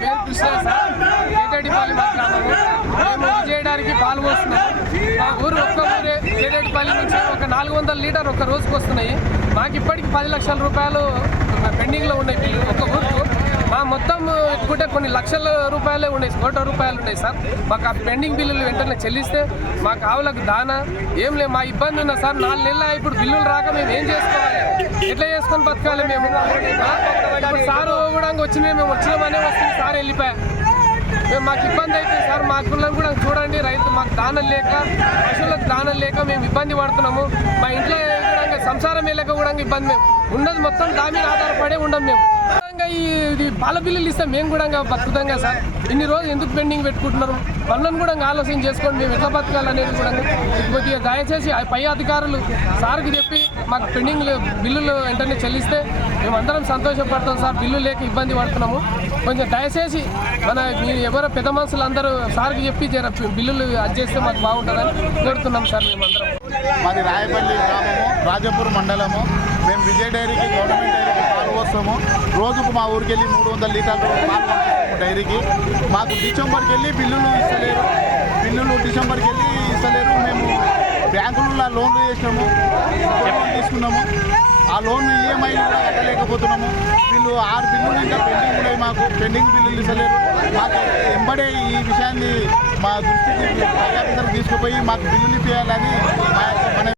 పేరు కృష్ణ సార్ మా గ్రామము మేము చేయడానికి పాలు పోస్తున్నాం మా ఊరు ఒక్క ఊరే. కేటేటిపల్లి నుంచి ఒక నాలుగు వందల లీటర్ ఒక రోజుకి వస్తున్నాయి. మాకు ఇప్పటికి పది లక్షల రూపాయలు పెండింగ్లో ఉన్నాయి. ఒక ఊరుకు మా మొత్తం ఎత్తుకుంటే కొన్ని లక్షల రూపాయలే ఉన్నాయి కోట్ల రూపాయలు ఉన్నాయి సార్. మాకు ఆ పెండింగ్ బిల్లులు వెంటనే చెల్లిస్తే మాకు ఆవులకు దానా ఏం లేదు మా ఇబ్బంది ఉన్నా సార్ నాలుగు నెలలు ఇప్పుడు బిల్లులు రాక మేము ఏం చేసుకోవాలి? ఎట్లా చేసుకొని బతకాలి మేము? సార్ కూడా వచ్చిన మేము వచ్చినామనే వస్తుంది సార్ వెళ్ళిపోయా. మేము మాకు ఇబ్బంది అయితే సార్ మా పిల్లలు కూడా చూడండి రైతు మాకు దానం లేక పశువులకు దానం లేక మేము ఇబ్బంది పడుతున్నాము. మా ఇంట్లో సంసారం వెళ్ళక కూడా ఇబ్బంది మేము. ఉండదు మొత్తం దాని మీద ఆధారపడే ఉండం మేము. ఈ ఇది పాల బిల్లులు ఇస్తే మేము కూడా ఇంకా బతుకుతాం సార్. ఇన్ని రోజులు ఎందుకు పెండింగ్ పెట్టుకుంటున్నారు? పనులను కూడా ఇంకా ఆలోచన చేసుకొని మేము ఎట్లా బతకాలనేది కూడా కొద్దిగా దయచేసి ఆ పై అధికారులు సార్కి చెప్పి మాకు పెండింగ్ బిల్లులు వెంటనే చెల్లిస్తే మేమందరం సంతోషపడతాం సార్. బిల్లు లేక ఇబ్బంది పడుతున్నాము. కొంచెం దయచేసి మన మీరు ఎవరో పెద్ద మనుషులు అందరూ సార్కి చెప్పి బిల్లులు అది చేస్తే మాకు బాగుంటుందని కోరుతున్నాం సార్ మేమందరం. మాది రాయపల్లి గ్రామము రాజపూర్ మండలము. మేము విజయ్ డైరీకి గవర్నమెంట్ డైరీకి పాలు వస్తాము రోజుకు మా ఊరికి వెళ్ళి మూడు వందల లీటర్లు పాలు డైరీకి. మాకు డిసెంబర్కి వెళ్ళి బిల్లులు ఇస్తలేరు. బిల్లులు డిసెంబర్కి వెళ్ళి ఇస్తలేరు. మేము బ్యాంకులలో లోన్లు చేసినాము. లోన్ తీసుకున్నాము. ఆ లోన్ ఈఎంఐలు కూడా కట్టలేకపోతున్నాము. వీళ్ళు ఆరు బిల్లులు ఇంకా పెండింగ్ ఉన్నాయి మాకు. పెండింగ్ బిల్లులు ఇస్తలేరు. మాకు ఎంబడే ఈ విషయాన్ని మా దృష్టికి తీసుకుపోయి మాకు బిల్లులు ఇప్పించాలని మా